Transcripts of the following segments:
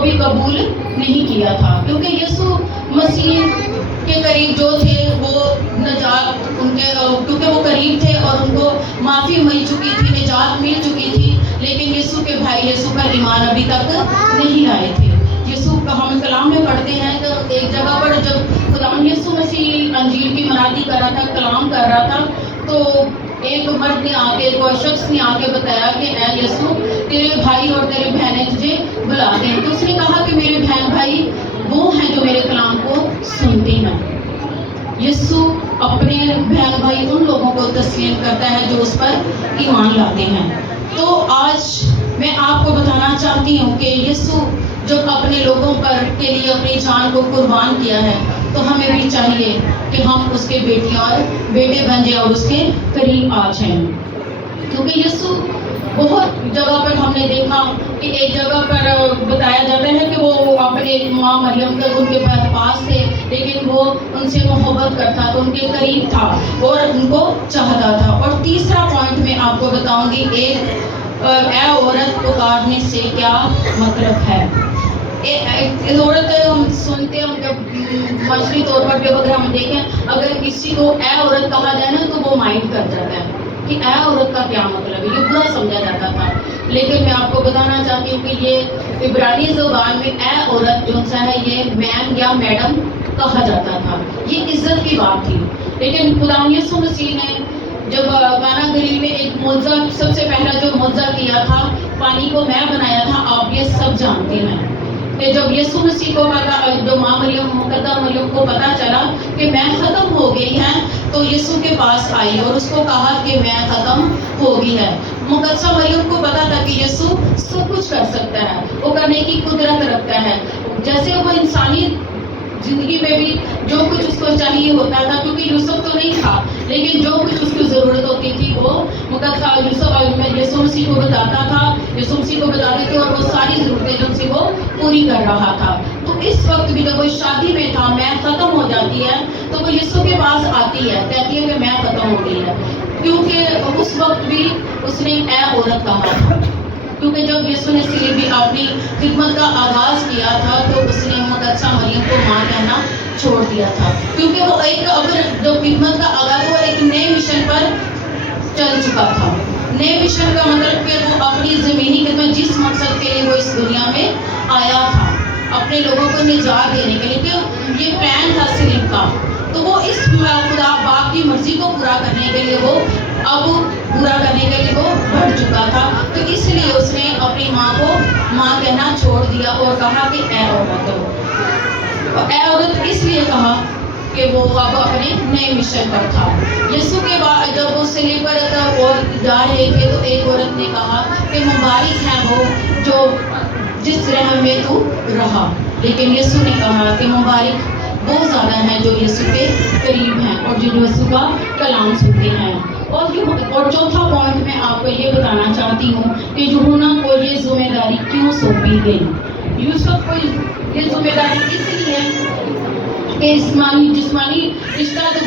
کو بھی قبول نہیں کیا تھا، کیونکہ یسوع مسیح کے قریب جو تھے وہ نجات ان کے کیونکہ وہ قریب تھے اور ان کو معافی مل چکی تھی، نجات مل چکی تھی، لیکن یسوع کے بھائی یسوع پر ایمان ابھی تک نہیں لائے تھے۔ یسوع کا ہم کلام میں پڑھتے ہیں تو ایک جگہ پر جب خدا یسوع مسیح انجیل کی منادی کر رہا تھا، کلام کر رہا تھا، تو ایک مرد نے آ کے، کوئی شخص نے آ کے بتایا کہ اے یسوع، تیرے بھائی اور تیرے بہنیں تجھے بلاتے ہیں۔ تو اس نے کہا کہ میرے بہن بھائی وہ ہیں جو میرے کلام کو سنتے ہیں۔ یسوع اپنے بہن بھائی ان لوگوں کو تسلیم کرتا ہے جو اس پر ایمان لاتے ہیں۔ تو آج میں آپ کو بتانا چاہتی ہوں کہ یسوع جب اپنے لوگوں پر کے لیے اپنی جان کو قربان کیا ہے، تو ہمیں بھی چاہیے کہ ہم اس کے بیٹیاں اور بیٹے بن جائیں اور اس کے قریب آ جائیں، کیونکہ یسوع بہت جگہ پر ہم نے دیکھا کہ ایک جگہ پر بتایا جاتا ہے کہ وہ اپنے ماں مریم تک ان کے پاس تھے، لیکن وہ ان سے محبت کرتا، تو ان کے قریب تھا اور ان کو چاہتا تھا۔ اور تیسرا پوائنٹ میں آپ کو بتاؤں گی، ایک اے عورت پکارنے سے کیا مطلب ہے۔ عورت ہم سنتے ہیں، ہم جب معاشرے طور پر جب اگر ہم دیکھیں، اگر کسی کو اے عورت کہا جائے نا تو وہ مائنڈ کر جاتا ہے کہ اے عورت کا کیا مطلب ہے، یہ برا سمجھا جاتا تھا۔ لیکن میں آپ کو بتانا چاہتی ہوں کہ یہ عبرانی زبان میں اے عورت جو سا ہے یہ میم یا میڈم کہا جاتا تھا، یہ عزت کی بات تھی۔ لیکن خدا یسوع مسیح نے جب کانا گلیل میں ایک معجزہ، سب سے پہلا جو معجزہ کیا تھا، پانی کو میں بنایا تھا، آپ یہ سب جانتے ہیں کہ جب یسوع مسیح کو پتا، جو ماں مریم مقدسہ مریم کو پتا چلا کہ میں ختم ہو گئی ہے، تو یسوع کے پاس آئی اور اس کو کہا کہ میں ختم ہو گئی ہے۔ مقدسہ مریم کو پتا تھا کہ یسوع سب کچھ کر سکتا ہے، وہ کرنے کی قدرت رکھتا ہے، جیسے وہ انسانی زندگی میں بھی جو کچھ اس کو چاہیے ہوتا تھا، کیونکہ یوسف تو نہیں تھا، لیکن جو کچھ اس کی ضرورت ہوتی تھی وہ مقدسہ یسوع مسیح کو بتاتا تھا، یسوع مسیح کو بتاتے تھے، اور وہ ساری ضرورتیں جو سے وہ پوری کر رہا تھا۔ تو اس وقت بھی جب وہ شادی میں تھا، میں ختم ہو جاتی ہے، تو وہ یسوع کے پاس آتی ہے، کہتی ہے کہ میں ختم ہو گئی ہے، کیونکہ اس وقت بھی اس نے اے عورت کہا تھا، کیونکہ جب یسوع نے بھی اپنی خدمت کا آغاز کیا تھا تو اس نے مقدسہ مریم کو ماں کہنا چھوڑ دیا تھا، کیونکہ وہ ایک اگر جو خدمت کا آغاز وہ ایک نئے مشن پر چل چکا تھا۔ نئے مشن کا مطلب کہ وہ اپنی زمینی خدمت، جس مقصد کے لیے وہ اس دنیا میں آیا تھا، اپنے لوگوں کو نجات دینے کے لیے، کہ یہ پلان تھا صلیب کا، تو وہ اس خدا باپ کی مرضی کو پورا کرنے کے لیے وہ اب پورا کرنے کے لیے وہ بڑھ چکا تھا، تو اس لیے اس نے اپنی ماں کو ماں کہنا چھوڑ دیا اور کہا کہ اے عورت ہو۔ اے عورت اس لیے کہا کہ وہ اب اپنے نئے مشن پر تھا۔ یسوع کے بعد جب وہ صلیب پر اور جا رہے تھے تو ایک عورت نے کہا کہ مبارک ہے وہ جو جس رحم میں تو رہا، لیکن یسوع نے کہا کہ مبارک وہ زیادہ ہیں جو یسوع کے قریب ہیں اور جو یسوع کا کلام سنتے ہیں۔ اور چوتھا پوائنٹ میں آپ کو یہ بتانا چاہتی ہوں کہ یوحنا کو یہ ذمہ داری کیوں سونپی گئی۔ یوسف کو یہ ذمہ داری اس لیے کہ جسمانی رشتہ تو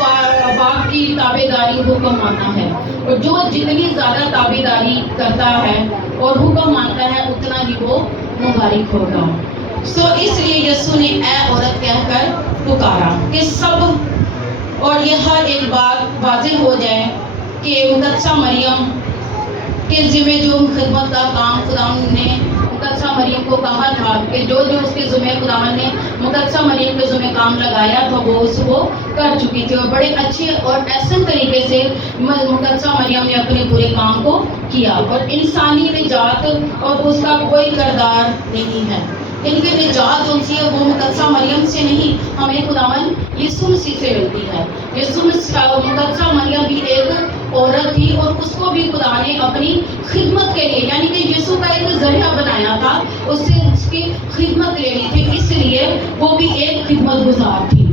باپ کی تابع داری حکم ماننا ہے، اور جو جتنی زیادہ تابع داری کرتا ہے اور حکم مانتا ہے اتنا ہی وہ مبارک ہوگا۔ اس لیے یسوع نے اے عورت کہہ کر پکارا کہ سب اور یہ ہر ایک بات واضح ہو جائے کہ مقدسہ مریم کے ذمہ جو خدمت کا کام خداوند نے مقدسہ مریم کو کہا تھا کہ جو اس کے ذمہ خداوند نے مقدسہ مریم کے ذمہ کام لگایا تھا وہ اس کو کر چکی تھی، اور بڑے اچھے اور احسن طریقے سے مقدسہ مریم نے اپنے پورے کام کو کیا، اور انسانی نجات اور اس کا کوئی کردار نہیں ہے، ان کی نجات جو ہے وہ مقدسہ مریم سے نہیں، ہمیں خداوند یسوع مسیح سے ملتی ہے۔ یسوع مقدسہ مریم بھی ایک عورت تھی، اور اس کو بھی خدا نے اپنی خدمت کے لیے، یعنی کہ یسوع کا ایک ذریعہ بنایا تھا، اس سے اس کی خدمت لینی تھی، اس لیے وہ بھی ایک خدمت گزار تھی۔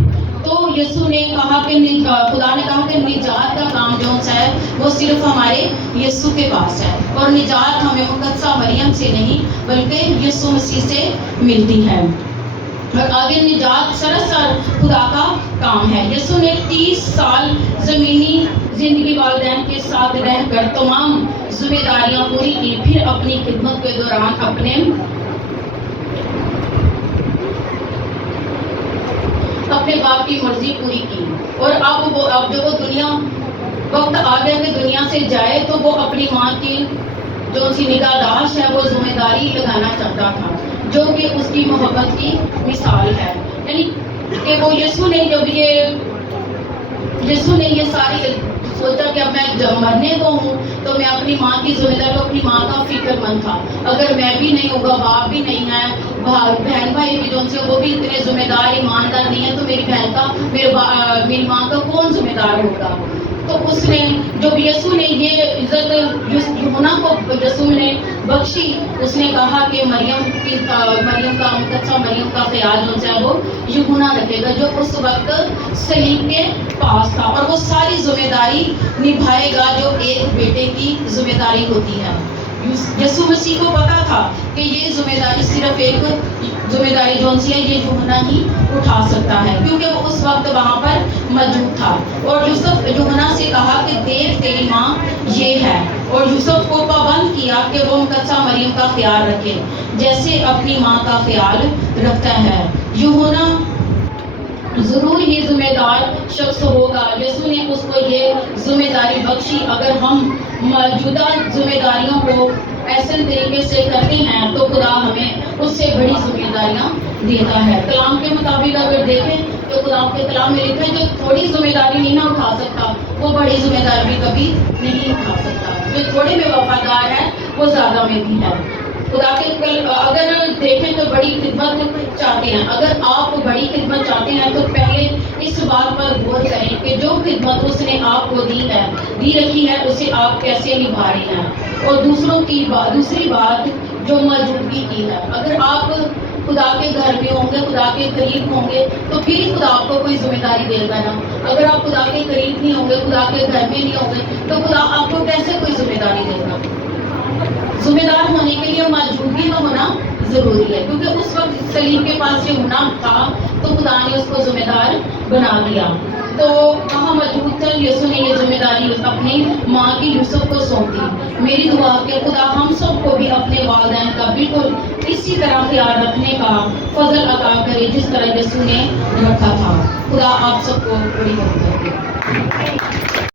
تو یسوع نے کہا کہ خدا نے کہا کہ نجات کا کام جو ہے وہ صرف ہمارے یسوع کے پاس ہے، اور نجات ہمیں مقدسہ مریم سے نہیں بلکہ یسوع مسیح سے ملتی ہے، اور آگے نجات سراسر خدا کا کام ہے۔ یسوع نے 30 سال زمینی زندگی والدین کے ساتھ رہ کر تمام ذمہ داریاں پوری کی، پھر اپنی خدمت کے دوران اپنے اپنے باپ کی مرضی پوری کی، اور اب جب وہ دنیا وقت آ گیا کہ دنیا سے جائے تو وہ اپنی ماں کی جو سی نگہداشت ہے وہ ذمہ داری لگانا چاہتا تھا، جو کہ اس کی محبت کی مثال ہے. یعنی کہ وہ یسوع نے یہ ساری سوچا کہ اب میں جب مرنے کو ہوں تو میں اپنی ماں کی ذمہ داری، اپنی ماں کا فکر مند تھا. اگر میں بھی نہیں ہوگا، باپ بھی نہیں ہے، بہن بھائی بھی جو سے وہ بھی اتنے ذمہ دار ایماندار نہیں ہے، تو میری بہن کا میری ماں کا کون ذمہ دار ہوگا. تو اس نے جب یسوع نے یہ عزت یوحنا کو یسوع نے بخشی، اس نے کہا کہ مریم کا خیال جو ہے وہ یوحنا رکھے گا، جو اس وقت صلیب کے پاس تھا، اور وہ ساری ذمہ داری نبھائے گا جو ایک بیٹے کی ذمہ داری ہوتی ہے. یسوع مسیح کو پتا تھا کہ یہ ذمہ داری صرف ایک ذمہ داری جو سی ہے یہ یوحنا ہی اٹھا سکتا ہے، کیونکہ وہ اس وقت وہاں پر موجود تھا. اور یوسف یوحنا سے کہا کہ دیکھ تیری ماں یہ ہے، اور یوسف کو پابند کیا کہ وہ مقدسہ مریم کا خیال رکھے جیسے اپنی ماں کا خیال رکھتا ہے. یوحنا ضرور ہی ذمہ دار شخص ہوگا. یسوع نے اس کو یہ ذمہ داری بخشی. اگر ہم موجودہ ذمہ داریوں کو ایسے طریقے سے کرتے ہیں تو خدا ہمیں اس سے بڑی ذمہ داریاں دیتا ہے. کلام کے مطابق اگر دیکھیں تو خدا کے کلام میں لکھا ہے جو تھوڑی ذمہ داری نہیں نہ اٹھا سکتا وہ بڑی ذمہ داری بھی کبھی نہیں اٹھا سکتا. جو تھوڑے میں وفادار ہے وہ زیادہ میں بھی ہے. خدا کے اگر دیکھیں تو بڑی خدمت چاہتے ہیں، اگر آپ بڑی خدمت چاہتے ہیں تو پہلے اس بات پر غور کریں کہ جو خدمت اس نے آپ کو دی رکھی ہے اسے آپ کیسے نبھا رہے ہیں. اور دوسری بات جو موجودگی کی ہے، اگر آپ خدا کے گھر میں ہوں گے، خدا کے قریب ہوں گے تو پھر ہی خدا آپ کو کوئی ذمہ داری دے گا نا. اگر آپ خدا کے قریب نہیں ہوں گے، خدا کے گھر میں نہیں ہوں گے تو خدا آپ کو کیسے کوئی ذمہ داری دے گا. ذمہ دار ہونے کے لیے موجودگی کا ہونا ضروری ہے، کیونکہ اس وقت سلیم کے پاس یہ ہونا تھا تو خدا نے اس کو ذمہ دار بنا دیا. تو وہاں موجود تھا. یسوع نے یہ ذمہ داری اپنی ماں کی یوسف کو سونپ دی. میری دعا کہ خدا ہم سب کو بھی اپنے والدین کا بالکل اسی طرح خیال رکھنے کا فضل عطا کرے جس طرح یسوع نے رکھا تھا. خدا آپ سب کو بڑی برکت دے.